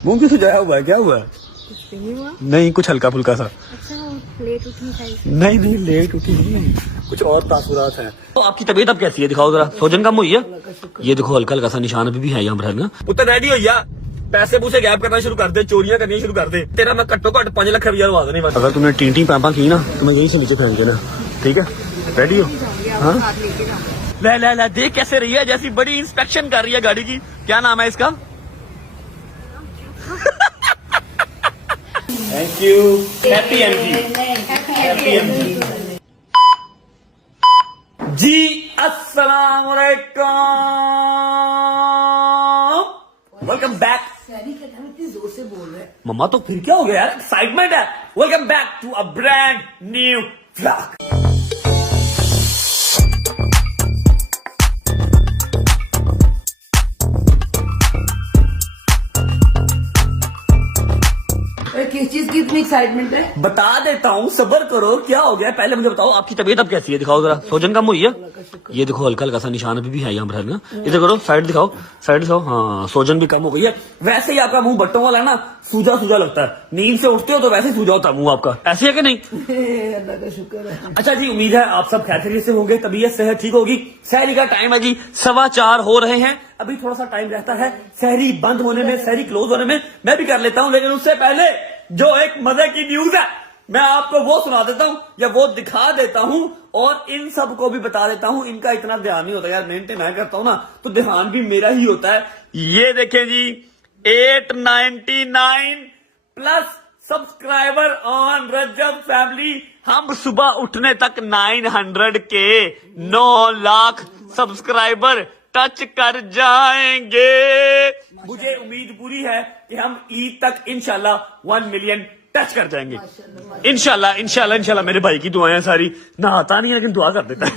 मुंह क्यों सुझाया हुआ है, क्या हुआ है? कुछ नहीं हुआ। नहीं, कुछ हल्का फुल्का सा। अच्छा, लेट उठी शायद। नहीं लेट उठी नहीं, कुछ और तासुरात हैं। तो आपकी तबीयत अब कैसी है, दिखाओ जरा। सोजन कम हुई है? ये देखो हल्का हल्का सा निशान अभी भी है यहाँ पर ना। पुत्र रेडी हो या पैसे पूसे गैप करना शुरू कर दे, चोरियां करनी शुरू कर दे। तेरा मैं घट्टो घट 5 लाख रुपया लगा देने। अगर तुमने टींटी पैंपा की ना तो मैं यहीं से नीचे फेंक देना, ठीक है? रेडी हो? हाँ, ले ले ले, देख कैसे रही है, जैसी बड़ी इंस्पेक्शन कर रही है गाड़ी की। क्या नाम है इसका? Thank you. हैप्पी एमजी जी। अस्सलाम वालेकुम, वेलकम बैक। इतनी जोर से बोल रहे हैं मम्मा, तो फिर क्या हो गया यार, एक्साइटमेंट है। Welcome back to a brand new vlog. किस चीज की इतनी एक्साइटमेंट है? बता देता हूँ, सब्र करो। क्या हो गया पहले मुझे बताओ, आपकी तबीयत अब कैसी है, दिखाओ जरा। सोजन कम हुई है? ये देखो हल्का हल्का सा निशान अभी भी है यहाँ पर ना। इधर करो, साइड दिखाओ, साइड दिखाओ। हाँ, सोजन भी कम हो गई है। वैसे ही आपका मुंह बट्टों वाला है ना, सूजा सूजा लगता है। नींद से उठते हो तो वैसे ही सूजा होता है मुंह आपका, ऐसे है कि नहीं? अल्लाह का शुक्र है। अच्छा जी, उम्मीद है आप सब खैर खैरियत से होंगे, तबीयत सेहत ठीक होगी। सहरी का टाइम है जी, 4:15 हो रहे हैं। अभी थोड़ा सा टाइम रहता है सहरी बंद होने में, सहरी क्लोज होने में। मैं भी कर लेता हूँ, लेकिन उससे पहले जो एक मजे की न्यूज है मैं आपको वो सुना देता हूँ या वो दिखा देता हूँ, और इन सब को भी बता देता हूँ। इनका इतना ध्यान नहीं होता यार, मेंटेन मैं करता हूँ ना तो ध्यान भी मेरा ही होता है। ये देखें जी, 899 plus subscriber on Rajab family. हम सुबह उठने तक 900 के 9 लाख सब्सक्राइबर टच कर जाएंगे। मुझे उम्मीद पूरी है कि हम ईद तक इंशाल्लाह 1 मिलियन टच कर जाएंगे। इंशाल्लाह इंशाल्लाह इंशाल्लाह। मेरे भाई की दुआएं सारी, नहाता नहीं है लेकिन दुआ कर देता है।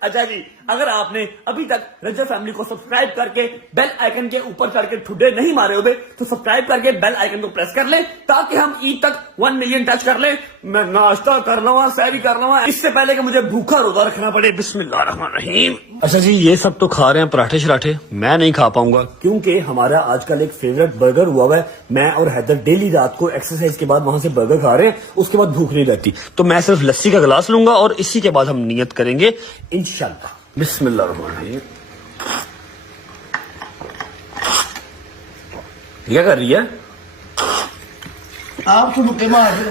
अच्छा जी, अगर आपने अभी तक रजब फैमिली को सब्सक्राइब करके बेल आइकन के ऊपर करके ठुड्डे नहीं मारे हुए तो सब्सक्राइब करके बेल आइकन को प्रेस कर ले, ताकि हम ईद तक 1 मिलियन टच कर ले। मैं नाश्ता कर लूंगा, सैरी कर लूंगा, इससे पहले कि मुझे भूखा रोजा रखना पड़े। बिस्मिल्लाहिर्रहमानिर्रहीम। अच्छा जी, ये सब तो खा रहे हैं पराठे शराठे, मैं नहीं खा पाऊंगा क्योंकि हमारा आजकल एक फेवरेट बर्गर हुआ है। मैं और हैदर डेली रात को एक्सरसाइज के बाद वहां से बर्गर खा रहे हैं, उसके बाद भूख नहीं लगती। तो मैं सिर्फ लस्सी का गिलास लूंगा और इसी के बाद हम नियत करेंगे इंशाल्लाह। बिस्मिल्लाहिर्रहमानिर्रहीम। क्या कर रही है आप तो मुक्के मार रहे हो।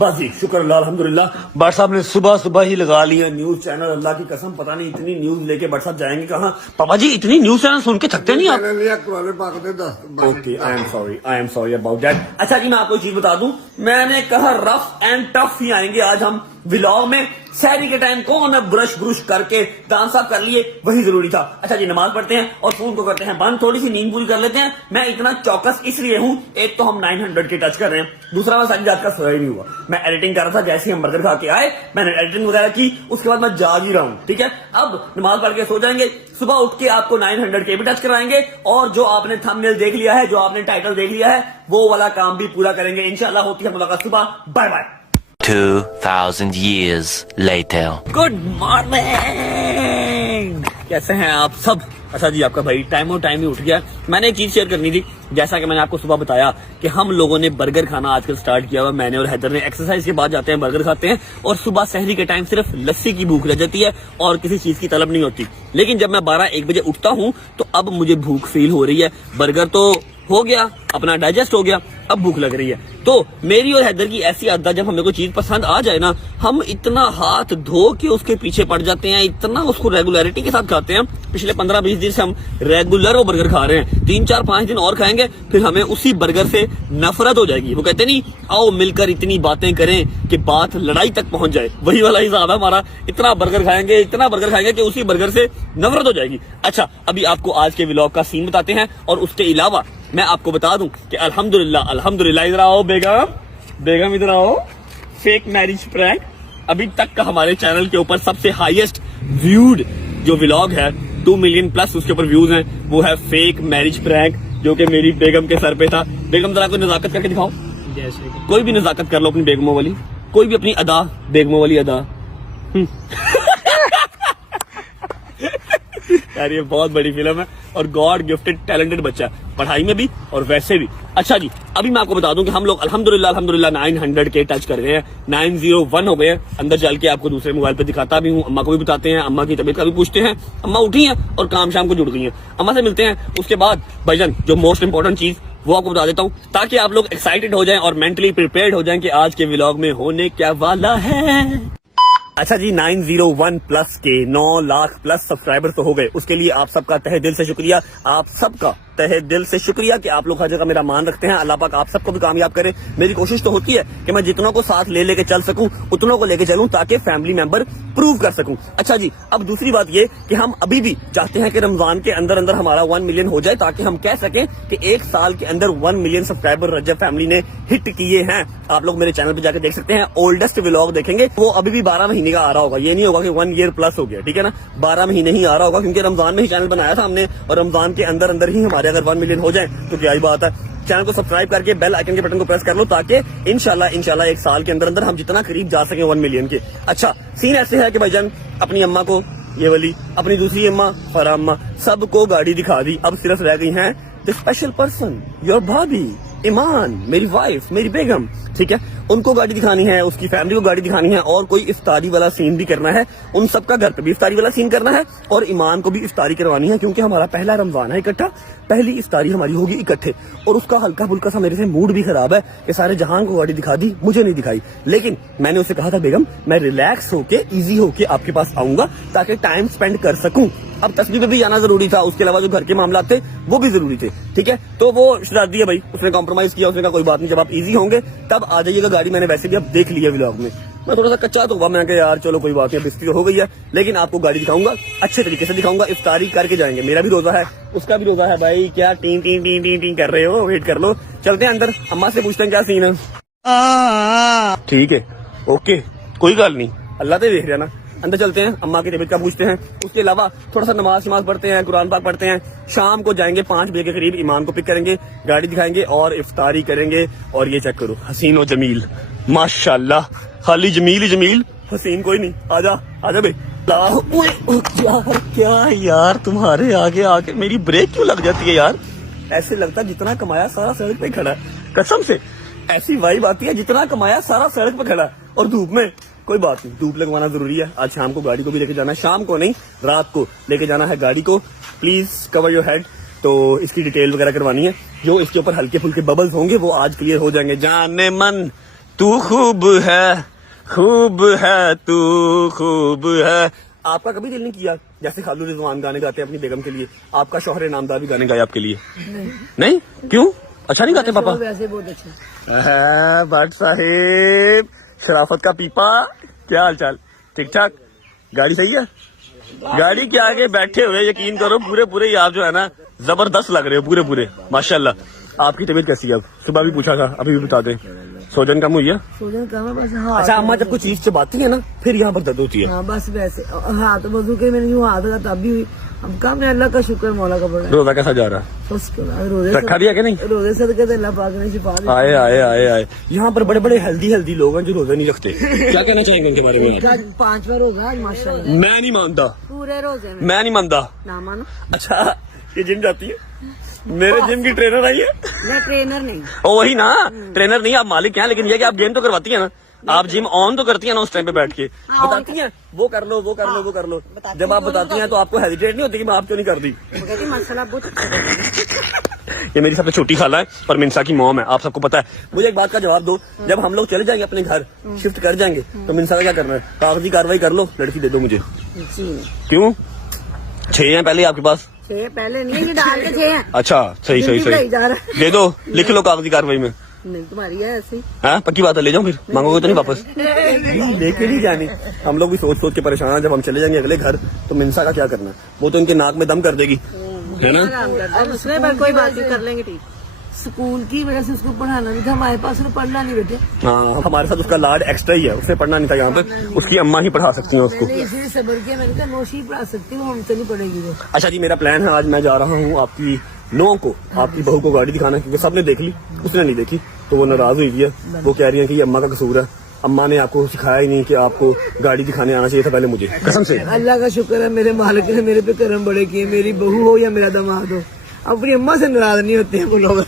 बस जी, शुक्र अल्लाह अल्हम्दुलिल्लाह। भट्ट साहब ने सुबह सुबह ही लगा लिया न्यूज चैनल। अल्लाह की कसम, पता नहीं इतनी न्यूज लेके भट्ट साहब जाएंगे कहाँ। पापा जी, इतनी न्यूज चैनल सुन के थकते नहीं आप? Okay, I am sorry about that. अच्छा जी, मैं आपको एक चीज बता दूं, मैंने कहा रफ एंड टफ ही आएंगे आज हम व्लॉग में। सहरी के टाइम कौन है ब्रश ब्रुश करके दांत साफ कर लिए, वही जरूरी था। अच्छा जी, नमाज पढ़ते हैं और फोन को करते हैं बंद, थोड़ी सी नींद पूरी कर लेते हैं। मैं इतना चौकस इसलिए हूँ, एक तो हम 900 के टच कर रहे हैं, दूसरा मैं सारी रात का सोया ही नहीं हुआ। मैं एडिटिंग कर रहा था, जैसे ही हम बर्गर खा के आए मैंने एडिटिंग वगैरह की, उसके बाद मैं जाग ही रहा हूँ। ठीक है, अब नमाज पढ़ के सो जाएंगे, सुबह उठ के आपको 900 के भी टच कराएंगे, और जो आपने थंबनेल देख लिया है, जो आपने टाइटल देख लिया है, वो वाला काम भी पूरा करेंगे इंशाल्लाह। होती है मुलाकात सुबह। Bye bye. 2000 years later. Good morning, कैसे हैं आप सब? अच्छा जी, आपका भाई टाइम और टाइम ही उठ गया। मैंने एक चीज शेयर करनी थी, जैसा कि मैंने आपको सुबह बताया कि हम लोगों ने बर्गर खाना आजकल स्टार्ट किया हुआ। मैंने और हैदर ने एक्सरसाइज के बाद जाते हैं, बर्गर खाते हैं, और सुबह सहरी के टाइम सिर्फ लस्सी की भूख रह जाती है और किसी चीज की तलब नहीं होती। लेकिन जब मैं 12-1 बजे उठता हूँ तो अब मुझे भूख फील हो रही है। बर्गर तो हो गया, अपना डाइजेस्ट हो गया, अब भूख लग रही है। तो मेरी और हैदर की ऐसी आदत, जब हमें कोई चीज पसंद आ जाए ना, हम इतना हाथ धो के उसके पीछे पड़ जाते हैं, इतना उसको रेगुलरिटी के साथ खाते हैं। पिछले 15-20 दिन से हम रेगुलर वो बर्गर खा रहे हैं। 3-4-5 दिन और खाएंगे, फिर हमें उसी बर्गर से नफरत हो जाएगी। वो कहते नहीं, आओ मिलकर इतनी बातें करें कि बात लड़ाई तक पहुंच जाए, वही वाला हिसाब है हमारा। इतना बर्गर खाएंगे, इतना बर्गर खाएंगे कि उसी बर्गर से नफरत हो जाएगी। अच्छा, अभी आपको आज के व्लॉग का सीन बताते हैं, और उसके अलावा मैं आपको बता दूं कि अल्हम्दुलिल्लाह अल्हम्दुलिल्लाह, इधर आओ बेगम इधर आओ। फेक मैरिज प्रैंक अभी तक का हमारे चैनल के ऊपर सबसे हाईएस्ट व्यूड जो व्लॉग है, 2 मिलियन प्लस उसके ऊपर व्यूज हैं, वो है फेक मैरिज प्रैंक, जो कि मेरी बेगम के सर पे था। बेगम जरा कोई नजाकत करके दिखाओ, कोई भी नजाकत कर लो अपनी बेगमों वाली, कोई भी अपनी अदा, बेगमों वाली अदा। यार ये बहुत बड़ी फिल्म है और गॉड गिफ्टेड टैलेंटेड बच्चा है, पढ़ाई में भी और वैसे भी। अच्छा जी, अभी मैं आपको बता दूं कि हम लोग अल्हम्दुलिल्लाह 900 के टच कर गए हैं, 901 हो गए हैं। अंदर चल के आपको दूसरे मोबाइल पे दिखाता भी हूँ, अम्मा को भी बताते हैं, अम्मा की तबीयत का भी पूछते हैं। अम्मा उठी हैं और काम शाम को जुड़ गई हैं, अम्मा से मिलते हैं। उसके बाद भाईजान जो मोस्ट इंपॉर्टेंट चीज वो आपको बता देता हूँ, ताकि आप लोग एक्साइटेड हो जाएं और मेंटली प्रिपेयर्ड हो जाएं कि आज के व्लॉग में होने क्या वाला है। अच्छा जी, 901 प्लस के 9 लाख प्लस सब्सक्राइबर तो हो गए, उसके लिए आप सबका तहे दिल से शुक्रिया। आप सबका तहे दिल से शुक्रिया कि आप लोग हर जगह मेरा मान रखते हैं। अल्लाह पाक आप सबको भी कामयाब करे। मेरी कोशिश तो होती है कि मैं जितनों को साथ ले लेके चल सकूं उतनों को लेके चलूं, ताकि फैमिली मेंबर प्रूव कर सकूं। अच्छा जी, अब दूसरी बात ये कि हम अभी भी चाहते हैं कि रमजान के अंदर अंदर हमारा 1 मिलियन हो जाए, ताकि हम कह सकें कि एक साल के अंदर 1 मिलियन सब्सक्राइबर रजब फैमिली ने हिट किए हैं। आप लोग मेरे चैनल पे जाकर देख सकते हैं, ओल्डेस्ट व्लॉग देखेंगे, वो अभी भी 12 महीने का आ रहा होगा। ये नहीं होगा कि 1 ईयर प्लस हो गया, ठीक है ना, 12 महीने ही आ रहा होगा, क्योंकि रमजान में ही चैनल बनाया था हमने, और रमजान के अंदर अंदर ही हमारे अगर 1 मिलियन हो जाए तो क्या ही बात है। चैनल को सब्सक्राइब करके बेल आइकन के बटन को प्रेस कर लो, ताकि इंशाल्लाह एक साल के अंदर अंदर हम जितना करीब जा सके 1 मिलियन के। अच्छा, सीन ऐसे है कि भाईजान अपनी अम्मा को, ये वाली अपनी दूसरी अम्मा फरा अम्मा, सबको गाड़ी दिखा दी। अब सिर्फ रह गई हैं द स्पेशल पर्सन, योर भाभी ईमान, मेरी वाइफ, मेरी बेगम, ठीक है, उनको गाड़ी दिखानी है, उसकी फैमिली को गाड़ी दिखानी है, और कोई इफ्तारी वाला सीन भी करना है। उन सबका घर पे भी इफ्तारी वाला सीन करना है, और ईमान को भी इफ्तारी करवानी है, क्योंकि हमारा पहला रमजान है इकट्ठा, पहली इफ्तारी हमारी होगी इकट्ठे। और उसका हल्का फुल्का सा मेरे से मूड भी खराब है कि सारे जहां को गाड़ी दिखा दी, मुझे नहीं दिखाई। लेकिन मैंने उससे कहा था, बेगम मैं रिलैक्स होके इजी होके आपके पास आऊंगा, ताकि टाइम स्पेंड कर सकूं। अब तस्वीर पे भी जाना जरूरी था, उसके अलावा जो घर के मामला थे वो भी जरूरी थे, ठीक है। तो वो शरारती है भाई, उसने कॉम्प्रोमाइज किया, उसने कहा कोई बात नहीं, जब आप इजी होंगे तब आ जाइएगा गाड़ी। मैंने वैसे भी अब देख लिया व्लॉग में, मैं थोड़ा सा कच्चा तो हुआ, मैं कहा यार चलो कोई बात नहीं, बिस्ती तो हो गई है, लेकिन आपको गाड़ी दिखाऊंगा, अच्छे तरीके से दिखाऊंगा, इफ्तारी करके जाएंगे। मेरा भी रोजा है, उसका भी रोजा है भाई। क्या टीं टीं टीं टीं टीं कर रहे हो, वेट कर लो, चलते हैं अंदर, अम्मा से पूछते हैं क्या सीन है। ठीक है, ओके, कोई गल नहीं, अल्लाह तो देख रहा ना। अंदर चलते हैं, अम्मा की तबीयत का पूछते हैं, उसके अलावा थोड़ा सा नमाज पढ़ते हैं, कुरान पाक पढ़ते हैं। शाम को जाएंगे 5 बजे के करीब, ईमान को पिक करेंगे, गाड़ी दिखाएंगे और इफ्तारी करेंगे। और ये चेक करो, हसीन और जमील, माशाल्लाह, खाली जमील ही जमील, हसीन कोई नहीं। आजा आजा भाई। क्या यार, तुम्हारे आगे आके मेरी ब्रेक क्यों लग जाती है यार? ऐसे लगता है जितना कमाया सारा सड़क पे खड़ा है, कसम से ऐसी वाइब आती है जितना कमाया सारा सड़क पे खड़ा है। और धूप में कोई बात नहीं, धूप लगवाना जरूरी है। आज शाम को गाड़ी को भी लेके जाना है, शाम को नहीं रात को लेके जाना है गाड़ी को। Please cover your head. तो इसकी डिटेल वगैरह करवानी है, जो इसके ऊपर हल्के फुल्के बबल्स होंगे वो आज क्लियर हो जाएंगे। जाने मन तू खूब है तू खूब है। आपका कभी दिल नहीं किया जैसे खालू रिजवान गाने गाते हैं अपनी बेगम के लिए, आपका शौहर नामदार भी गाने गाए आपके लिए? नहीं क्यों, अच्छा नहीं गाते पापा? वैसे बहुत अच्छे। भट्ट साहेब, शराफत का पीपा, क्या हाल चाल? ठीक ठाक? गाड़ी सही है? गाड़ी के आगे बैठे हुए यकीन करो पूरे आप जो है ना जबरदस्त लग रहे हो पूरे माशाल्लाह। आपकी तबीयत कैसी है? अब सुबह भी पूछा था, अभी भी बता दें। सोजन कम हुई है? सोजन कम है बस। हाँ, अच्छा, अम्मा जब कुछ चीज चबाती है ना फिर यहाँ पर दर्द होती है? हाँ बस वैसे, हाथ वजू के मैंने यूँ हाथ लगा तब भी हुई। अब कम है, अल्लाह का शुक्र, मौला का बड़ा। रोजा कैसा जा रहा? रोजे रखा दिया कि नहीं? रोजे सदके तो अल्लाह पाक ने शिफा दी। आए यहाँ पर बड़े बड़े हेल्दी लोग हैं जो रोजा नहीं रखते। क्या कहना चाहेंगे उनके बारे में? 5 बार रोजा आज माशाल्लाह। मैं नहीं मानता, पूरे रोजे में मैं नहीं मानता। ना मानो। अच्छा, ये जिम जाती है? मेरे जिम की ट्रेनर आई है? मैं ट्रेनर नहीं। ओ वही ना, ट्रेनर नहीं, आप मालिक हैं, लेकिन ये कि आप गेम तो करवाती है ना, आप जिम ऑन तो करती है ना उस टाइम पे बैठ के, बताती हैं वो कर लो। जब आप बताती हैं तो आपको हेजिटेट नहीं होती कि मैं आप क्यों नहीं कर दी? मसाला बहुत ये मेरी सबसे छोटी खाला है और मिनसा की मॉम है, आप सबको पता है। मुझे एक बात का जवाब दो, जब हम लोग चले जाएंगे अपने घर, शिफ्ट कर जाएंगे, तो मिनसा का क्या करना है? कागजी कार्रवाई कर लो, लड़की दे दो मुझे। क्यों? 6 हैं पहले आपके पास? 6 पहले नहीं, ये डाल के 6 हैं। अच्छा सही जा रहा है। दे दो, लिख लो कागजी कार्रवाई में। नहीं तुम्हारी है ऐसे ही। हाँ पक्की बात है, ले जाओ फिर, मांगोगे तो नहीं वापस? लेके नहीं जानी। हम लोग भी सोच के परेशान हैं, जब हम चले जाएंगे अगले घर तो मिनसा का क्या करना है? वो तो इनके नाक में दम कर देगी, है ना? अब उसमें पर कोई बात नहीं, कर लेंगे ठीक। स्कूल की वजह से उसको पढ़ाना नहीं था हमारे पास, उसने पढ़ना नहीं बेटे। हाँ हमारे साथ उसका लाड एक्स्ट्रा ही है, उसने पढ़ना नहीं था यहाँ पे, उसकी अम्मा ही पढ़ा सकती है उसको। मैंने इसीलिए सबर किया, मैंने कहा नौशी पढ़ा सकती हूँ, हमसे नहीं पढ़ेगी वो। अच्छा जी, मेरा प्लान है आज मैं जा रहा हूँ आपकी नो को, आपकी बहू को गाड़ी दिखाना, क्योंकि सबने देख ली, उसने नहीं देखी, तो वो नाराज हुई है। वो कह रही है कि ये अम्मा का कसूर है, अम्मा ने आपको सिखाया ही नहीं कि आपको गाड़ी दिखाने आना चाहिए था पहले मुझे, कसम से। अल्लाह का शुक्र है मेरे मालिक ने मेरे पे कर्म बड़े किए, मेरी बहू हो या मेरा दामाद हो, अपनी अम्मा से नाराज नहीं होते हैं वो लोग।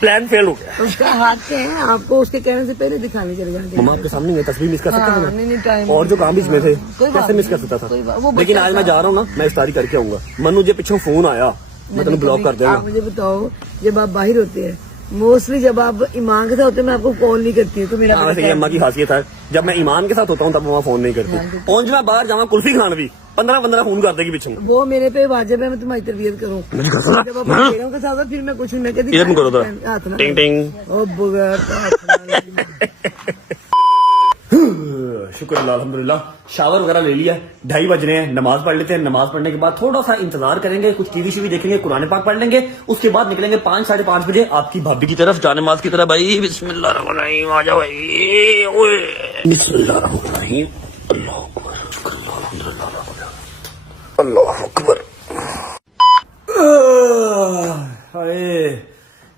प्लान फेल हो गया। उसका हाथ के हैं, आपको उसके कहने से पहले दिखाने चले जाएंगे। मम्मा आपके सामने ये तस्वीर मिस कर सकता हाँ, था नहीं, टाइम और जो काम भी इसमें थे कोई बात कैसे मिस कर नहीं, सकता कोई था। बात- वो लेकिन बच्चा आज मैं जा रहा हूँ ना, मैं इफ्तारी करके आऊंगा। मनु जे पीछे फोन आया, मैं तेन ब्लॉक कर आप मुझे बताओ, जब आप बाहर होते हैं मोस्टली, जब आप ईमान के साथ होते हैं मैं आपको कॉल नहीं करती हूँ, तो मेरा देगा। ये अम्मा की खासियत है, जब मैं ईमान के साथ होता हूँ तब वहाँ फोन नहीं करती। पहुंच मैं बाहर जावा कुल्फी खान भी 15-15 फोन कर देगी पीछे। वो मेरे पे वाजिब है, मैं तुम्हारी तरबियत करूँ। मेरी कसम है। जब आप मेरे के साथ हो, फिर मैं कुछ नहीं, मैं कहती इधर करो तो हाथ ना टिंग टिंग। ओ बुगर शुक्र अल्लाह, अल्हम्दुलिल्लाह। शावर वगैरह ले लिया, 2:30 बज रहे हैं, नमाज पढ़ लेते हैं। नमाज पढ़ने के बाद थोड़ा सा इंतजार करेंगे, कुछ टीवी शीवी देखेंगे, कुरान पाक पढ़ लेंगे। उसके बाद निकलेंगे 5-5:30 बजे आपकी भाभी की तरफ, जानेमाज की तरफ। भाई बिस्मिल्लाहिर्रहमानिर्रहीम, आ जाओ भाई। ओए बिस्मिल्लाहिर्रहमानिर्रहीम, अल्लाहु अकबर, अल्लाहु अकबर। हाय,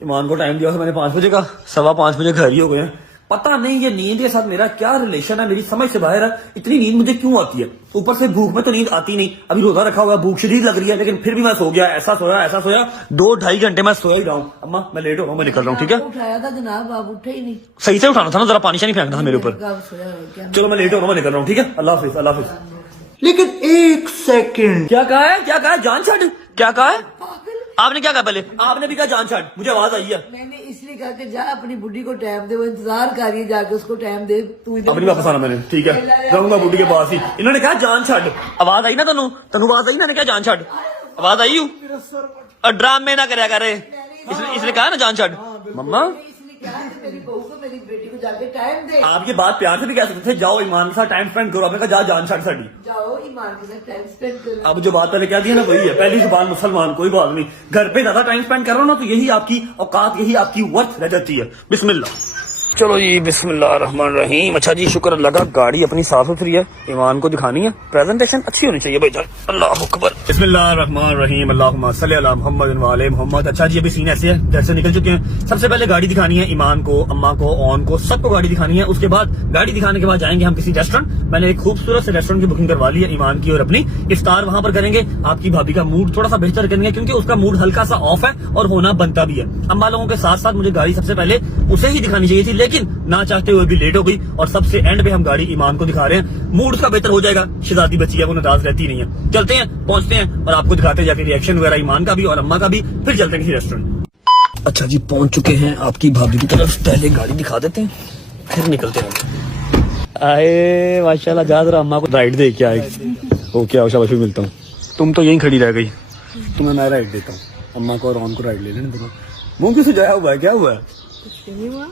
ईमान को टाइम दिया था मैंने 5 बजे का, 5:15 बजे घर ही हो गए हैं। पता नहीं ये नींद के साथ मेरा क्या रिलेशन है, मेरी समझ से बाहर है। इतनी नींद मुझे क्यों आती है? ऊपर से भूख में तो नींद आती नहीं, अभी रोजा रखा हुआ, भूख शदीद लग रही है, लेकिन फिर भी मैं सो गया। ऐसा सोया 2-2.5 घंटे मैं सोया ही रहा हूँ। अम्मा मैं लेट हो रहा हूँ, मैं निकल रहा हूँ, ठीक है? उठाया था जनाब, आप उठे ही नहीं। सही से उठाना था ना, जरा पानी शानी फेंकना था मेरे ऊपर। कब सोया हो क्या? चलो मैं लेट हो रहा हूँ, मैं निकल रहा हूँ, ठीक है? अल्लाह हाफिज, अल्लाह हाफिज। लेकिन 1 सेकंड, क्या कहा है? क्या कहा है? जान छाड़, क्या कहा है आपने? क्या कहा पहले? आपने भी कहा जान छाड़, मुझे आवाज आई है। मैंने इसलिए कहा कि जा अपनी बुढ़ी को टाइम दे, वो इंतजार कर रही है, जाके उसको टाइम दे। तू अब नहीं वापस आना मैंने, ठीक है? रहूंगा बूटी के पास ही। इन्होंने कहा जान छाड़, आवाज आई ना तनु? तनु आवाज आई ना? क्या जान छाड़ आवाज आई हूँ? और ड्रामे ना करया करे, इसने कहा ना जान छाड़। मम्मा इसलिए कहा कि मेरी बहू को, मेरी बेटी को जाके टाइम दे। आप ये बात प्यार से भी कह सकते थे, जाओ ईमान के साथ टाइम स्पेंड करो। आपने कहा जा जान छाड़ साड़ी। जाओ ईमान के साथ टाइम स्पेंड करो। अब जो बात पहले कह दी है ना, वही है, पहली जुबान मुसलमान, कोई बात नहीं। घर पे ज्यादा टाइम स्पेंड कर रहा हो ना, तो यही आपकी औकात, यही आपकी वर्थ रह जाती है। बिस्मिल्लाह। चलो जी, बिस्मिल्लाहिर्रहमानिर्रहीम। अच्छा जी, शुक्र अल्लाह का, गाड़ी अपनी साफ सुथरी है, ईमान को दिखानी है, प्रेजेंटेशन अच्छी होनी चाहिए भाई जान। अल्लाह अकबर, बिस्मिल्लाहिर्रहमानिर्रहीम, अल्लाहुम्मा सल्ली अला मुहम्मद व आले मुहम्मद। अच्छा जी, अभी सीन ऐसे है, घर से निकल चुके हैं। सबसे पहले गाड़ी दिखानी है ईमान को, अम्मा को, ऑन को, सबको गाड़ी दिखानी है। उसके बाद गाड़ी दिखाने के बाद जाएंगे हम किसी रेस्टोरेंट। मैंने एक खूबसूरत से रेस्टोरेंट की बुकिंग करवा ली है ईमान की और अपनी। इफ्तार वहां पर करेंगे, आपकी भाभी का मूड थोड़ा सा बेहतर करेंगे, क्योंकि उसका मूड हल्का सा ऑफ है और होना बनता भी है। अम्मा लोगों के साथ साथ मुझे गाड़ी सबसे पहले उसे ही दिखानी चाहिए थी, लेकिन ना चाहते हुए भी लेट हो गई, और सबसे एंड पे हम गाड़ी ईमान को दिखा रहे हैं। मूड उसका बेहतर हो जाएगा, शहजादी बच्ची है, वो नाराज रहती नहीं है। चलते हैं, पहुंचते हैं और आपको दिखाते हैं जाके रिएक्शन वगैरह ईमान का भी और अम्मा का भी, फिर चलते हैं किसी रेस्टोरेंट। अच्छा जी, पहुंच चुके हैं आपकी भाभी की तरफ। पहले गाड़ी दिखा देते हैं, फिर निकलते हैं। आए माशाल्लाह, जा रहा अम्मा को राइड दे के आए। ओके आओ, शाबाश, मिलता हूँ। तुम तो यहीं खड़ी रह गई, तुम्हें मैं राइड देता हूँ। अम्मा को और ऑन को राइड ले लेना दोनों। मुंह क्यों सुझाया हुआ है, क्या हुआ है?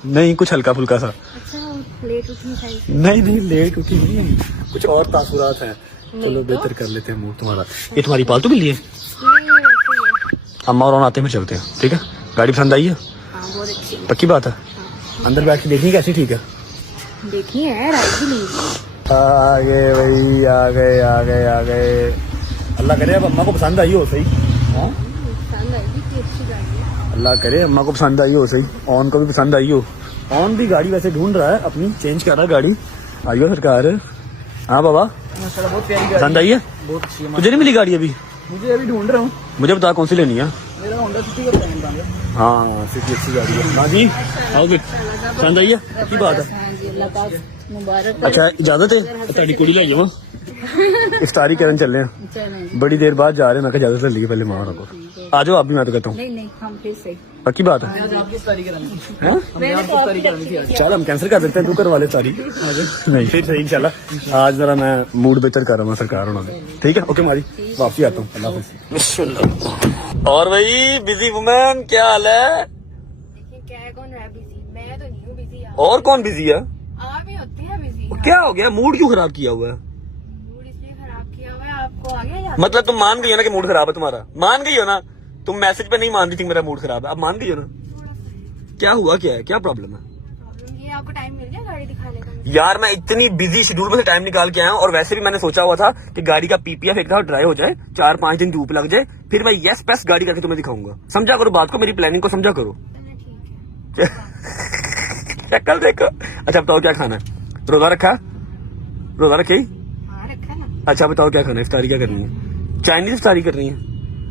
नहीं, कुछ हल्का फुल्का सा। अच्छा, लेट उठनी चाहिए। नहीं लेट उठी नहीं है, कुछ और तासुरात हैं। चलो बेहतर कर लेते हैं मूड तुम्हारा। ये तुम्हारी पालतू बिल्ली है? अम्मा और आते हैं, फिर चलते हैं, ठीक है? गाड़ी पसंद आई है? बहुत अच्छी पक्की बात है? अंदर बैठ के देखनी कैसी, ठीक है? देखी है, राइड भी नहीं। आ गए भाई, आ गए। अल्लाह करे अब अम्मा को पसंद आई हो सही। हाँ, अच्छी गाड़ी है। अल्लाह करे अम्मा को पसंद आई हो सही, ऑन को भी पसंद आई हो। ऑन भी गाड़ी वैसे ढूंढ रहा है अपनी, चेंज कर रहा है गाड़ी। आइयो सरकार। हाँ बाबा, बहुत प्यारी पसंद आई है? बहुत अच्छी है। तुझे नहीं मिली गाड़ी अभी? मुझे अभी ढूंढ रहा हूँ, मुझे बता कौन सी लेनी है? मेरा होंडा सिटी का प्लान बन गया। हाँ, सिटी अच्छी गाड़ी है। हाँ जी, आओगे? पसंद आई है? की बात है। हाँ जी, अल्लाह पाक मुबारक। अच्छा, इजाजत है? ताड़ी कुड़ी लाई जाओ, इफ्तारी करन चल रहे हैं। चलें। बड़ी देर बाद जा रहे हैं, मैं कहा इजाजत ले लीजिए पहले माँ को। आ जाओ आप भी, मैं तो कहता हूँ। नहीं, हम फिर से। पक्की बात है? आज आपकी इफ्तारी करानी थी, हैं? हमने आपकी इफ्तारी करानी थी आज। चल हम कैंसिल कर देते हैं, तू करवा ले सारी। नहीं फिर सही इंशाल्लाह। आज जरा मैं मूड बेहतर कर रहा हूँ सरकार होना से, ठीक है? ओके मारी, वापसी आता हूँ। अल्लाह हाफिज़। और भाई बिजी वुमेन, क्या हाल है? क्या है, कौन है बिजी? मैं तो नहीं हूँ बिजी यार। और कौन बिजी है? आप ही होते हैं बिजी। क्या हो गया, मूड क्यों खराब किया हुआ है? मूड इसलिए खराब किया हुआ है, आपको आ गया याद? मतलब तुम मान गई हो ना कि मूड खराब है तुम्हारा? मान गई हो ना? तुम मैसेज पे नहीं मान रही थी मेरा मूड खराब है, अब मान गई हो ना? क्या हुआ, क्या है, क्या प्रॉब्लम है? प्रॉब्लम ये, आपको टाइम मिल गया गाड़ी दिखाने का? यार मैं इतनी बिजी शेड्यूल में से टाइम निकाल के आया हूँ, और वैसे भी मैंने सोचा हुआ था कि गाड़ी का पीपीएफ एक दफा ड्राई हो जाए, 4-5 दिन धूप लग जाए, फिर मैं यस पेस गाड़ी करके तुम्हें दिखाऊंगा। समझा करो बात को, मेरी प्लानिंग को समझा करो। चलो ठीक है। शक्ल देखो। अच्छा बताओ क्या खाना है? रोजा रखा? रोजा रखे? हाँ रखा ना। अच्छा बताओ क्या खाना है? इफ्तारी क्या करनी है? चाइनीज इफ्तारी करनी है?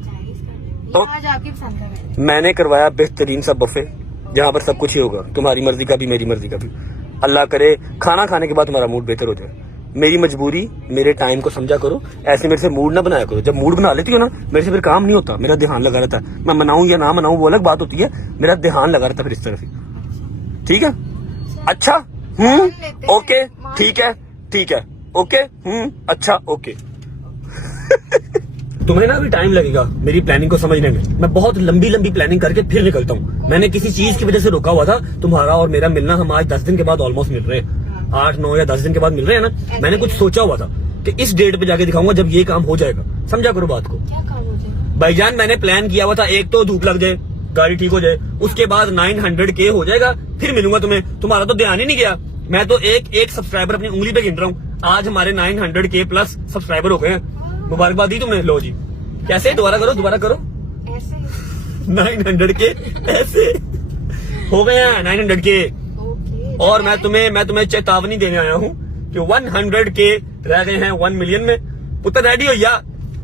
चाइनीज करना तो- है। आज आपकी पसंद है। मैंने करवाया बेहतरीन सा बफे, जहाँ पर सब कुछ ही होगा, तुम्हारी मर्जी का भी मेरी मर्जी का भी। अल्लाह करे खाना खाने के बाद तुम्हारा मूड बेहतर हो जाए। मेरी मजबूरी, मेरे टाइम को समझा करो, ऐसे मेरे से मूड ना बनाया करो। जब मूड बना लेती हो ना, मेरे से फिर काम नहीं होता, मेरा ध्यान लगा रहता है। मैं मनाऊं या ना मनाऊं वो अलग बात होती है, मेरा ध्यान लगा रहता है फिर इस तरफ ही। ठीक है? अच्छा ओके ठीक है, ठीक है ओके अच्छा ओके। तुम्हें ना अभी टाइम लगेगा मेरी प्लानिंग को समझने में। मैं बहुत लंबी लंबी प्लानिंग करके फिर निकलता हूँ। मैंने किसी चीज की वजह से रोका हुआ था। तुम्हारा और मेरा मिलना, हम आज 10 दिन के बाद ऑलमोस्ट मिल रहे हैं। 8, 9 या 10 दिन के बाद मिल रहे हैं ना। मैंने कुछ सोचा हुआ था कि इस डेट पे जाके दिखाऊंगा जब ये काम हो जाएगा। समझा करो बात को। क्या काम हो जाएगा? भाईजान मैंने प्लान किया हुआ था, एक तो धूप लग जाए, गाड़ी ठीक हो जाए, उसके बाद 900K हो जाएगा, फिर मिलूंगा तुम्हें। तुम्हारा तो ध्यान ही नहीं गया। मैं तो एक सब्सक्राइबर अपनी उंगली पे गिन रहा हूँ। आज हमारे 900K प्लस सब्सक्राइबर हो गए हैं। मुबारकबाद दी तुमने। लो जी। कैसे? दोबारा करो, दोबारा करो। ऐसे 900K ऐसे हो गए हैं 900K। ओके। और मैं तुम्हें चेतावनी देने आया हूँ कि 100K रह गए हैं 1 मिलियन में। पुत्र रेडी हो या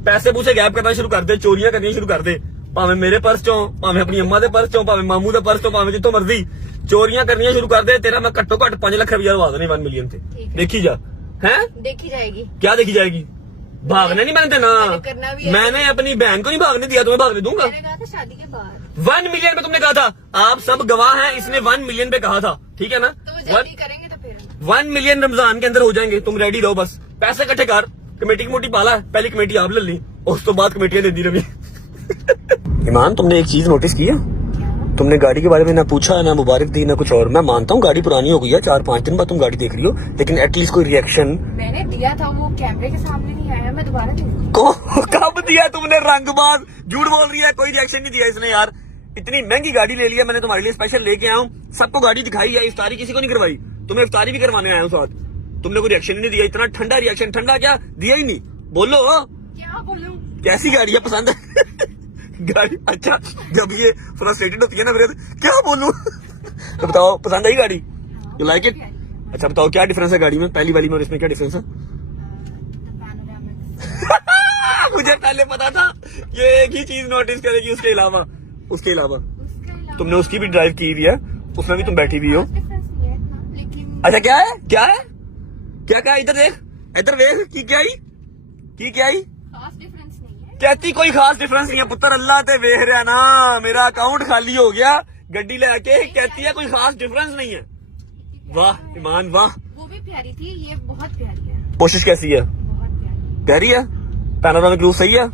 पैसे पूसे गैप करना शुरू कर दे, चोरियां करनी शुरू कर दे। भावे मेरे पर्स चो, भावे अपनी अम्मा के पर्स चो, भावे मामू के पर्स चो, भावे जितो मर्जी चोरियां करनी शुरू कर दे। तेरा मैं घट्टो घट 5 लाख रुपया लगा देने 1 मिलियन से। देखी जा। हैं? देखी जाएगी। क्या देखी जाएगी? भागने नहीं मैंने देना। मैंने करना भी है। मैंने अपनी बहन को नहीं भागने दिया, तुम्हें भागने दूंगा। मैंने कहा था शादी के बाद। 1 मिलियन पे तुमने कहा था। आप सब गवाह हैं, इसने 1 मिलियन पे कहा था। ठीक है ना? तो वो जल्दी करेंगे तो फिर 1 मिलियन रमजान के अंदर हो जाएंगे। तुम रेडी रहो, बस पैसे इकट्ठे कर। कमेटी की मोटी पाला है, पहली कमेटी आप ले ली, उस तो बाद कमेटियां दे दी रवि। ईमान तुमने एक चीज नोटिस की है? तुमने गाड़ी के बारे में ना पूछा ना मुबारक दी ना कुछ और। मैं मानता हूँ गाड़ी पुरानी हो गई है, 4-5 दिन बाद तुम गाड़ी देख रही हो, लेकिन एटलीस्ट कोई रिएक्शन। मैंने दिया था, वो कैमरे के सामने नहीं आया। मैं दोबारा दूंगी। कब दिया तुमने? रंगबाज झूठ बोल रही है। कोई रिएक्शन नहीं दिया इसने यार। इतनी महंगी गाड़ी ले लिया मैंने, तुम्हारे लिए स्पेशल लेके आया हूँ। सबको गाड़ी दिखाई है, इफ्तारी किसी को नहीं करवाई। तुम्हें इफ्तारी भी करवाने आया हूँ साथ। तुमने कोई रिएक्शन नहीं दिया। इतना ठंडा रिएक्शन, ठंडा क्या दिया ही नहीं। बोलो क्या बोलूं? कैसी गाड़ी है? पसंद है गाड़ी? अच्छा जब ये फ्रस्ट्रेटेड होती है ना मेरे, क्या बोलूं तो बताओ पसंद आई गाड़ी? You like it? अच्छा बताओ क्या डिफरेंस है गाड़ी में, पहली वाली में और इसमें क्या डिफरेंस है? मुझे पहले पता था ये एक ही चीज नोटिस करेगी, उसके अलावा तुमने उसकी भी ड्राइव की हुई है, उसमें भी तुम बैठी हुई हो। लेकिन अच्छा क्या है? क्या है? क्या? इधर देख, इधर देख। की क्या आई? खास डिफरेंस नहीं है। कहती कोई खास डिफरेंस नहीं है। पुत्र अल्लाह ते वेख रहा ना, मेरा अकाउंट खाली हो गया गड्डी लेके, कहती है कोई खास डिफरेंस नहीं है। वाह ईमान वाह। वो भी प्यारी थी, ये बहुत प्यारी है। कोशिश कैसी है? बहुत प्यारी। प्यारी है? पैनोरामिक व्यू सही है?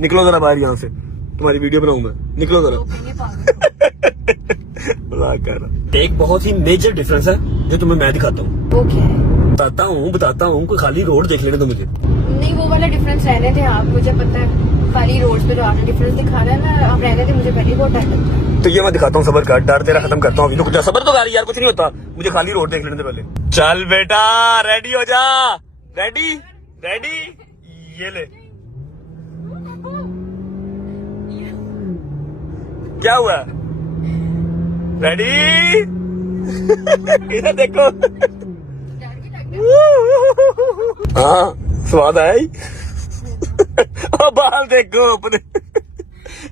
निकलो जरा बाहर यहाँ से, तुम्हारी वीडियो बनाऊं मैं। निकलो जरा। लोग कहेंगे पागल। मजाक कर रहा। एक बहुत ही मेजर डिफरेंस है जो तुम्हें मैं दिखाता हूँ। वो क्या है? बताता हूँ। कोई खाली रोड देख लेने दो मुझे। नहीं, वो वाला डिफरेंस रहने थे आप। मुझे पता है खाली रोड पे तो आपने डिफरेंस दिखा रहा है ना, आप रहने थे। मुझे पहले बहुत डर लगता है। तो ये मैं दिखाता हूँ, सबर कर, डर तेरा खत्म करता हूँ। अभी सबर तो कर यार, कुछ नहीं होता। मुझे खाली रोड देख लेने दे पहले। चल बेटा रेडी हो जा। रेडी? ये ले। क्या हुआ? रेडी? इधर देखो। हाँ स्वाद आया ही। बाल देखो अपने।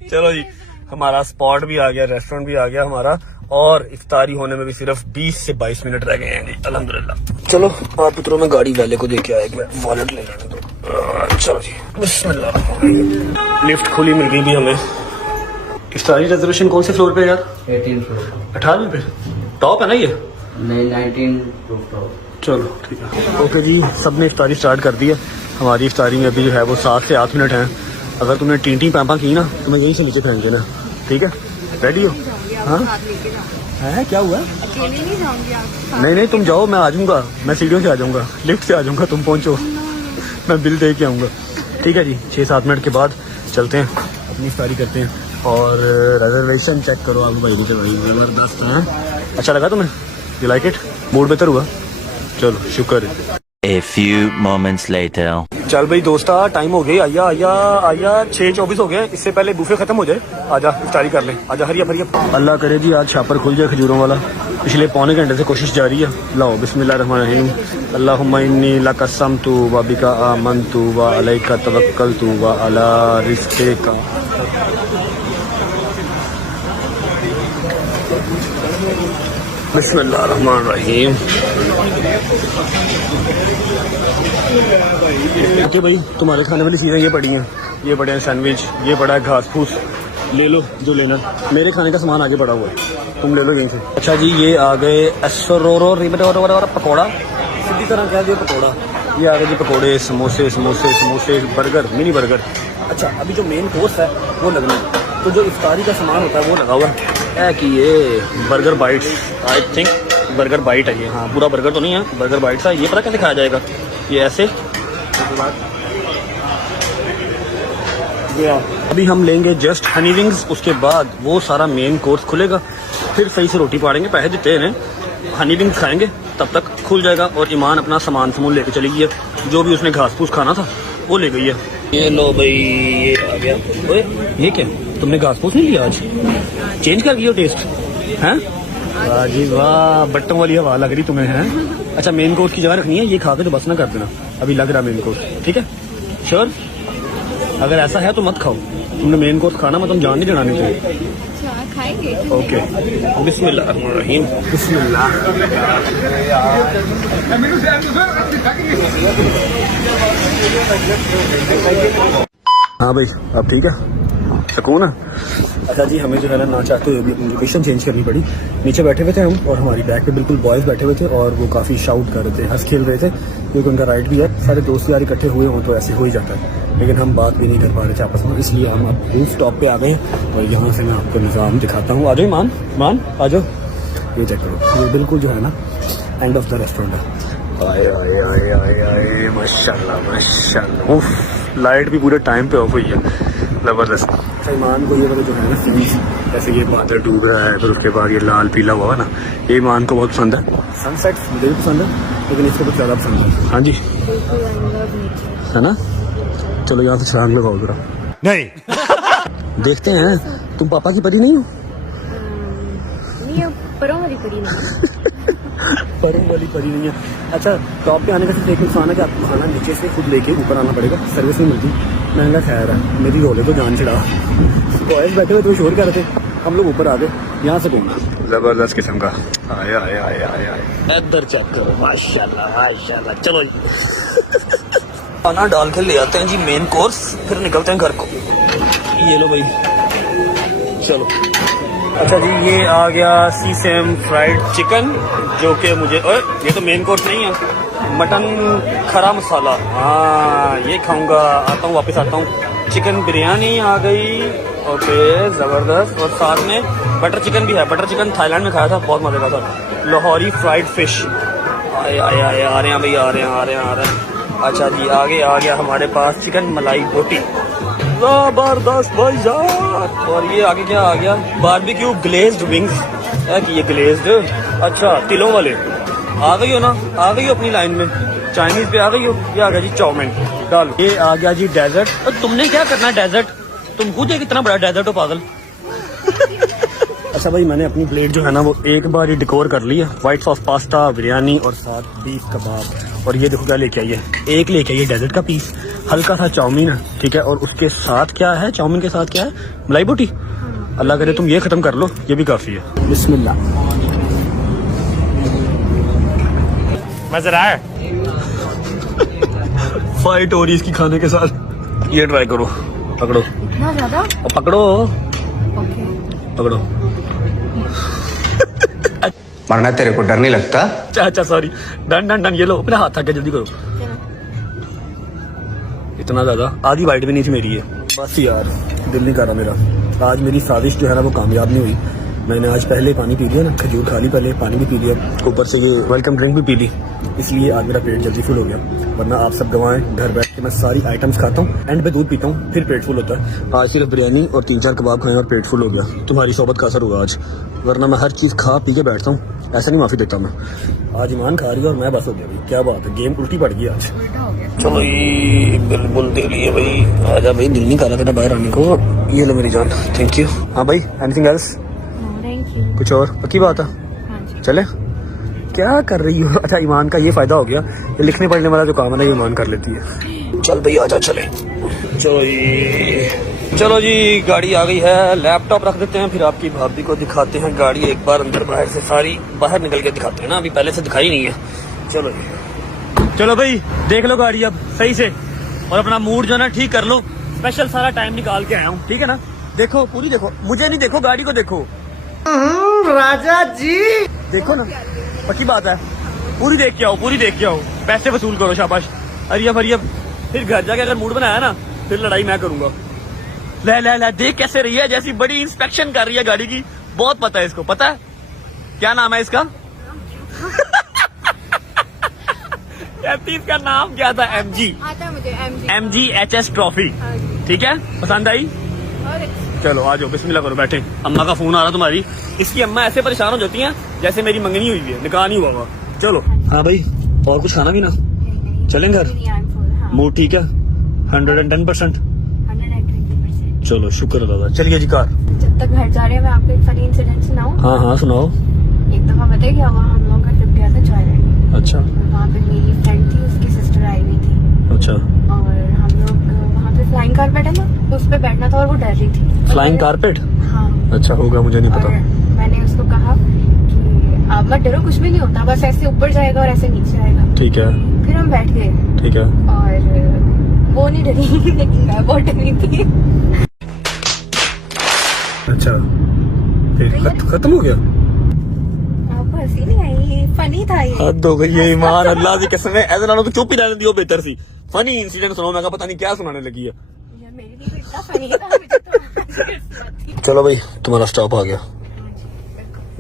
चलो जी, हमारा स्पॉट भी आ गया, रेस्टोरेंट भी आ गया हमारा, और इफ्तारी होने में भी सिर्फ 20 से 22 मिनट रह गए हैं जी, अल्हम्दुलिल्लाह। चलो आप उतरो, मैं गाड़ी वाले को देके आया, मैं वॉलेट ले लेने दो। चलो जी बिस्मिल्लाह। लिफ्ट खुली मिल गई भी हमें। इफ्तारी रिजर्वेशन कौन से फ्लोर पे यार? 18 फ्लोर। 18 पे टॉप है ना ये? नहीं, 19 टॉप। चलो ठीक है। ओके जी, सबने इफ्तारी स्टार्ट कर दी है। हमारी इफ्तारी में अभी जो है वो 7 से 8 मिनट हैं। अगर तुमने टीटी पैंपा की ना तो मैं यहीं से नीचे फेंक देना, ठीक है? रेडी हो? हाँ है? क्या हुआ? अकेले नहीं जाऊंगी आप। नहीं तुम जाओ, मैं आ जाऊंगा। मैं सीढ़ियों से आ जाऊंगा, लिफ्ट से आ जाऊंगा, तुम पहुंचो, मैं बिल दे के आऊंगा। ठीक है जी, 6-7 मिनट के बाद चलते हैं, अपनी इफ्तारी करते हैं। और रिजर्वेशन चेक करो आप भाई, नीचे भाई जबरदस्त है। अच्छा लगा तुम्हें? You like it? मूड बेहतर हुआ? चलो शुक्र है। A few moments later. चल भाई दोस्ता, टाइम हो गया, आया आया आया 6:24 हो गए। इससे पहले बुफे खत्म हो जाए, आजा इफ्तारी कर ले, आजा हरिया भरिया। अल्लाह करे जी आज छापर खुल जाए खजूरों वाला। पिछले पौने घंटे से कोशिश जारी है। लाओ बिस्मिल्लाहिर्रहमानिर्रहीम। अल्लाहुम्मा इन्नी लका समतु व बिका आमनतु व अलैका तवक्कलतु व अला रिज़्क़िका। बिस्मिल्लाहिर्रहमानिर्रहीम। ओके भाई, तुम्हारे खाने वाली चीज़ें ये पड़ी हैं, ये पड़े हैं सैंडविच, ये पड़ा है घास फूस, ले लो जो लेना। मेरे खाने का सामान आगे पड़ा हुआ है, तुम ले लो यहीं से। अच्छा जी, ये आ गए एसरोरो पकौड़ा, सीधी तरह कह दियो पकौड़ा। ये आ गए जी पकौड़े, समोसे समोसे समोसे, बर्गर, मिनी बर्गर। अच्छा, अभी जो मेन कोर्स है वो लगना है, तो जो इफ्तारी का सामान होता है वो लगा हुआ है कि ये burger bites, I think burger bite है ये। हाँ, पूरा बर्गर तो नहीं है, बर्गर बाइट्स है। ये पता कैसे खाया जाएगा, ये ऐसे। अभी हम लेंगे जस्ट हनी विंग्स, उसके बाद वो सारा मेन कोर्स खुलेगा, फिर सही से रोटी पाड़ेंगे। पैसे देते हैं, हनी विंग्स खाएंगे, तब तक खुल जाएगा। और ईमान अपना सामान समून लेके चली गई है, जो भी उसने घास फूस खाना था वो ले गई है। ये लो भाई, ये आ गया। ओए ये क्या, तुमने घास फूस नहीं लिया आज, चेंज कर दिया टेस्ट हैं? वाह जी वाह, बट्टों वाली हवा लग रही तुम्हें है। अच्छा, मेन कोर्स की जगह रखनी है, ये खा के तो बस ना कर देना, अभी लग रहा मेन कोर्स, ठीक है? श्योर? अगर ऐसा है तो मत खाओ, तुमने मेन कोर्स खाना, मैं तुम जान नहीं देना चाहिए। अच्छा खाएंगे। ओके, बिस्मिल्लाहिर्रहमानिर्रहीम। बिस्मिल्लाह। हाँ भाई, अब ठीक है, सुकून है। अच्छा जी, हमें जो है ना चाहते हुए भी अपनी लोकेशन चेंज करनी पड़ी। नीचे बैठे हुए थे हम, और हमारी बैक पे बिल्कुल बॉयज़ बैठे हुए थे, और वो काफ़ी शाउट कर रहे थे, हंस खेल रहे थे, क्योंकि उनका राइट भी है। सारे दोस्त यार इकट्ठे हुए हों तो ऐसे हो ही जाता है, लेकिन हम बात भी नहीं कर पा रहे थे आपस में, इसलिए हम अब रूफ टॉप पे आ गए। और यहाँ से मैं आपको निज़ाम दिखाता हूँ। आ जाओ ईमान, ईमान आ जाओ, ये चेक करो, ये बिल्कुल जो है ना एंड ऑफ द रेस्टोरेंट है। आए आए आए आए आए, माशाल्लाह माशाल्लाह। उफ, लाइट भी पूरे टाइम पे ऑफ हुई है, ज़बरदस्त। ईमान को ये वाला जो है ना सीन्स, जैसे ये बादल डूब रहा है, फिर उसके बाद ये लाल पीला हुआ है ना, ये ईमान को बहुत पसंद है। सनसेट मुझे भी पसंद है, लेकिन इसको कुछ ज़्यादा पसंद है। हाँ जी, है ना? चलो यहाँ से छलांग लगाओ जरा। नहीं देखते हैं, तुम पापा की परी नहीं हो? नहीं, परों वाली परी नहीं। परों वाली परी नहीं है। अच्छा, टॉप पे आने का सिर्फ एक नुकसान है कि आपको खाना नीचे से खुद लेके ऊपर आना पड़ेगा, सर्विस नहीं मिलती। मैंने कहा खैर है, मेरी रोले तो जान छिड़ा। बॉयज बैठे हुए तो शोर कर रहे थे, हम लोग ऊपर आ गए, यहाँ से घूमना जबरदस्त किस्म का। आया आया आया आया, इधर चेक करो, माशाल्लाह माशाल्लाह। चलो खाना डाल के ले आते हैं जी मेन कोर्स, फिर निकलते हैं घर को। ये लो भाई, चलो। अच्छा जी, ये आ गया सीसेम फ्राइड चिकन, जो कि मुझे, ये तो मेन कोर्स नहीं है, मटन खरा मसाला, हाँ ये खाऊंगा, आता हूँ वापस आता हूँ। चिकन बिरयानी आ गई, ओके ज़बरदस्त। और साथ में बटर चिकन भी है, बटर चिकन थाईलैंड में खाया था, बहुत मज़े का था। लाहौरी फ्राइड फिश, आए आए आए, आ रहे हैं भाई, आ रहे हैं आ रहे हैं आ रहे हैं। अच्छा जी, आगे आ गया हमारे पास चिकन मलाई बोटी, जबरदस्त भाई जान। और ये आगे क्या आ गया, बारबेक्यू ग्लेज्ड विंग्स है कि ये ग्लेज्ड, अच्छा तिलों वाले। आ गई हो ना, आ गई हो अपनी लाइन में, चाइनीज पे आ गई हो। ये आ गया जी चाउमीन, डालो। ये आ गया जी डेजर्ट। और तुमने क्या करना है डेजर्ट, तुम खुद एक इतना बड़ा डेजर्ट हो पागल। अच्छा भाई, मैंने अपनी प्लेट जो है ना वो एक बार ही डिकोर कर ली है, व्हाइट सॉस पास्ता, बिरयानी और साथ बीफ कबाब। और ये देखो क्या लेके आई है, एक लेके आई है डेजर्ट का पीस, हल्का सा चाउमीन है, ठीक है। और उसके साथ क्या है, चाउमीन के साथ क्या है, मलाई बोटी। अल्लाह करे तुम ये खत्म कर लो, ये भी काफी है। बिस्मिल्लाह। मजा आया, फाइट हो रही इसकी खाने के साथ। ये ट्राई करो, पकड़ो इतना ज्यादा, पकड़ो पकड़ो। मरना तेरे को डर नहीं लगता? अच्छा सॉरी, डन डन डन। ये लो, अपना हाथ थक गया, जल्दी करो। इतना ज्यादा, आधी बाइट भी नहीं थी मेरी ये, बस यार दिल नहीं कर रहा मेरा। आज मेरी साजिश जो है ना वो कामयाब नहीं हुई, मैंने आज पहले पानी पी लिया ना, खजूर खा ली पहले, पानी भी पी लिया, ऊपर से ये वेलकम ड्रिंक भी पी ली, इसलिए आज मेरा पेट जल्दी फुल हो गया। वरना आप सब गवाएं, घर बैठ के मैं सारी आइटम्स खाता हूँ, एंड पे दूध पीता हूँ, फिर पेट फुल होता है। आज सिर्फ बिरयानी और 3-4 कबाब खाए और पेट फुल हो गया। तुम्हारी सोबत का असर हुआ आज, वरना मैं हर चीज़ खा पी के बैठता हूँ, ऐसा नहीं माफ़ी देता मैं। आज ईमान खा रही है और मैं बस हो गया भाई, क्या बात है, गेम उल्टी पड़ गई आज। चलो ये बिल्कुल दे लिए भाई, आजा भाई, दिल नहीं कर रहा था बाहर आने को। ये लो मेरी जान, थैंक यू। हाँ भाई, एनीथिंग एल्स? Thank you. कुछ और पक्की बात है? हाँ जी। चले? क्या कर रही हो? अच्छा, ईमान का ये फायदा हो गया, ये लिखने पढ़ने वाला जो काम है ना, ये ईमान कर लेती है। चल भाई आजा, चले। चलो जी गाड़ी आ गई है, लैपटॉप रख देते हैं, फिर आपकी भाभी को दिखाते हैं गाड़ी एक बार अंदर बाहर से सारी बाहर निकल के दिखाते हैं ना, अभी पहले से दिखाई नहीं है। चलो जी, चलो भाई देख लो गाड़ी अब सही से, और अपना मूड जो है ना ठीक कर लो। स्पेशल सारा टाइम निकाल के आया हूँ, ठीक है ना? देखो पूरी देखो, मुझे नहीं देखो, गाड़ी को देखो। राजा जी देखो ना, पक्की बात है, पूरी देख के आओ, पूरी देख के आओ, पैसे वसूल करो, शाबाश। अरियब फिर घर जाके अगर मूड बनाया ना, फिर लड़ाई मैं करूंगा। ले देख कैसे रही है, जैसी बड़ी इंस्पेक्शन कर रही है गाड़ी की, बहुत पता है इसको। पता है क्या नाम है इसका? कहती इसका नाम क्या था? MG। आता है मुझे MG HS ट्रॉफी, ठीक है? पसंद आई? चलो आ जाओ, बिस्मिल्लाह करो, बैठे। अम्मा का फोन आ रहा तुम्हारी, इसकी अम्मा ऐसे परेशान हो जाती हैं जैसे मेरी मंगनी हुई है, निकाह नहीं हुआ हुआ। चलो हाँ भाई, और कुछ खाना भी ना, चलें घर? मूड ठीक है 110%? 120%। चलो शुक्र है दादा, चलिए जी कार। जब तक घर जा रहे हैं मैं आपको एक फनी इंसिडेंट सुनाऊं। हाँ सुनाओ। एक दफा पता है क्या हुआ, हम लोगों का ट्रिप गया था जॉयलैंड। अच्छा वहाँ पे मेरी फ्रेंड थी, उसकी सिस्टर आई हुई थी, अच्छा। और हम लोग वहाँ पे फ्लाइंग कारपेट है ना, उस पे बैठना था और वो डर रही थी। Flying carpet? हाँ। अच्छा होगा, मुझे नहीं और पता। मैंने उसको कहा कि आप मत डरो, कुछ भी नहीं होता, बस ऐसे ऊपर जाएगा और ऐसे नीचे आएगा। ठीक है फिर हम बैठ गए, ठीक है। और वो नहीं डरी लेकिन मैं बहुत डरी थी। अच्छा फिर खत्म हो गया? आपको हंसी नहीं आई? फनी था ये। हद हो गई है ईमान, अल्लाह की कसम है, ऐसे ना तो चुप ही रहने दियो बेहतर सी। फनी इंसिडेंट सुनाओ, मैं पता नहीं क्या सुनाने लगी है। यार मेरे लिए तो इतना फनी था, मुझे तो चलो भाई तुम्हारा स्टॉप आ गया,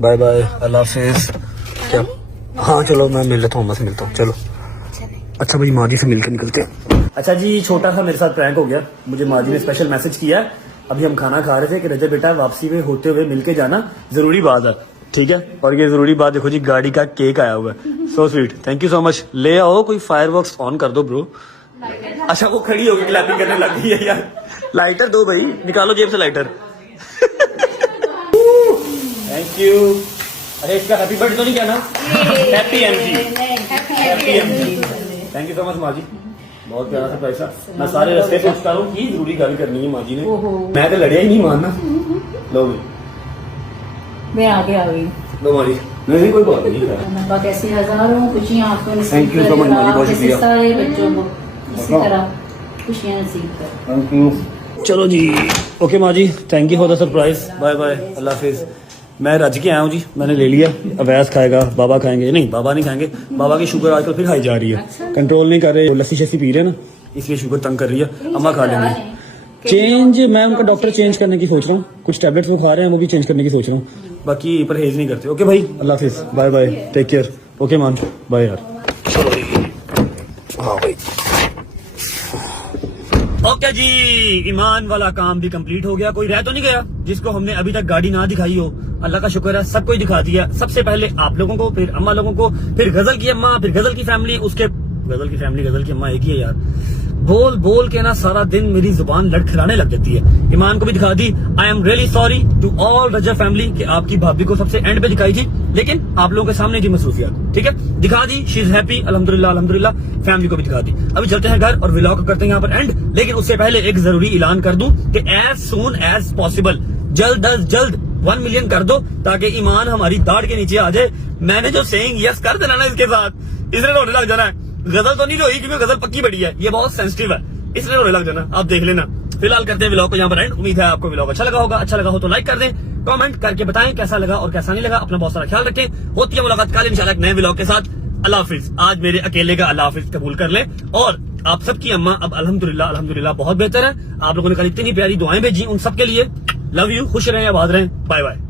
बाय बाय, अल्लाह हाफिज। क्या? हाँ चलो मैं मिल लेता हूँ, से मिलता हूँ, चलो। अच्छा भाई, माँ जी से मिलकर निकलते हैं। अच्छा जी, छोटा सा मेरे साथ प्रैंक हो गया, मुझे माँ जी ने स्पेशल मैसेज किया। अभी हम खाना खा रहे थे कि रजत बेटा वापसी में होते हुए मिलके जाना, जरूरी बात है, ठीक है? और ये जरूरी बात देखो जी, गाड़ी का केक आया हुआ है, so sweet, thank you so much. ले आओ कोई फायरवर्क्स ऑन कर दो ब्रो। अच्छा वो खड़ी होगी, क्लैपिंग करने लग गई है यार। लाइटर दो भाई, निकालो जेब से लाइटर। Thank you. अरे इसका हैप्पी बर्थडे तो नहीं कहना? Happy MG, happy MG। Thank you so much माँ जी, बहुत प्यारा सा पैसा। मैं सारे रास्ते सोचता हूँ कि जरूरी गल करनी है माँ जी ने, मैं तो लड़िया ही नहीं मानना। लो मैं आगे आ गई। लो माँ जी, नहीं कोई बात नहीं है। अल्लाह कैसी हजारों खुशियाँ आपको नसीब Thank you so much, माँ जी, बहुत करे, शुक्रिया। सारे बच्चों को इसी तरह खुशियाँ नसीब करे। Thank you. चलो जी, ओके माँ जी, thank you for the surprise, bye bye, अल्लाह हाफिज। मैं रज के आया हूँ जी, मैंने ले लिया। अवैस खाएगा, बाबा खाएंगे, नहीं बाबा नहीं खाएंगे, बाबा की शुगर आजकल फिर हाई जा रही है, कंट्रोल नहीं कर रहे, लस्सी शस्सी पी रहे ना, इसलिए शुगर तंग कर रही है। अम्मा खा लेंगे। चेंज मैं उनका डॉक्टर चेंज करने की सोच रहा हूँ, कुछ टैबलेट्स वो खा रहे हैं, वो भी चेंज करने की सोच रहा हूँ, बाकी परहेज नहीं करते। ओके भाई, अल्लाह हाफिज, bye bye, take care. Okay man, bye यार। हाँ भाई, ओके जी, ईमान वाला काम भी कंप्लीट हो गया। कोई रह तो नहीं गया जिसको हमने अभी तक गाड़ी ना दिखाई हो? अल्लाह का शुक्र है, सब कुछ दिखा दिया। सबसे पहले आप लोगों को, फिर अम्मा लोगों को, फिर गजल की अम्मा, फिर गजल की फैमिली, उसके गजल की फैमिली, गजल की अम्मा एक ही है यार। बोल बोल के ना सारा दिन मेरी जुबान लड़खड़ाने लग जाती है। ईमान को भी दिखा दी। I am really sorry to all Raza family कि आपकी भाभी को सबसे एंड पे दिखाई थी, लेकिन आप लोगों के सामने की मसरूफियत, ठीक है, दिखा दी। शी इज हैप्पी, अल्हम्दुलिल्लाह अल्हम्दुलिल्लाह। फैमिली को भी दिखा दी। अभी चलते हैं घर और व्लॉग करते हैं यहाँ पर एंड, लेकिन उससे पहले एक जरूरी ऐलान कर दूं कि एज सून एज पॉसिबल, जल्द अज जल्द 1 मिलियन कर दो, ताकि ईमान हमारी दाढ़ के नीचे आ जाए। मैंने जो सेइंग यस कर देना ना इसके साथ, इसने रोने लग जाना है। गजल तो नहीं रोई क्योंकि गजल पक्की बड़ी है, ये बहुत सेंसिटिव है, इसलिए रोने लग जाना, आप देख लेना। फिलहाल करते हैं व्लॉग को यहाँ पर एंड। उम्मीद है आपको व्लॉग अच्छा लगा होगा, अच्छा लगा हो तो लाइक कर दें, कमेंट करके बताएं कैसा लगा और कैसा नहीं लगा। अपना बहुत सारा ख्याल रखें, होती है मुलाकात कल इंशाल्लाह एक नए व्लॉग के साथ। अल्लाह हाफिज। आज मेरे अकेले का अल्लाह हाफिज कबूल कर ले, और आप सबकी अम्मा अब अल्हम्दुलिल्लाह अल्हम्दुलिल्लाह बहुत बेहतर है। आप लोगों ने कल इतनी प्यारी दुआएं भेजी, उन सबके लिए लव यू, खुश रहें, आबाद रहें, बाय बाय।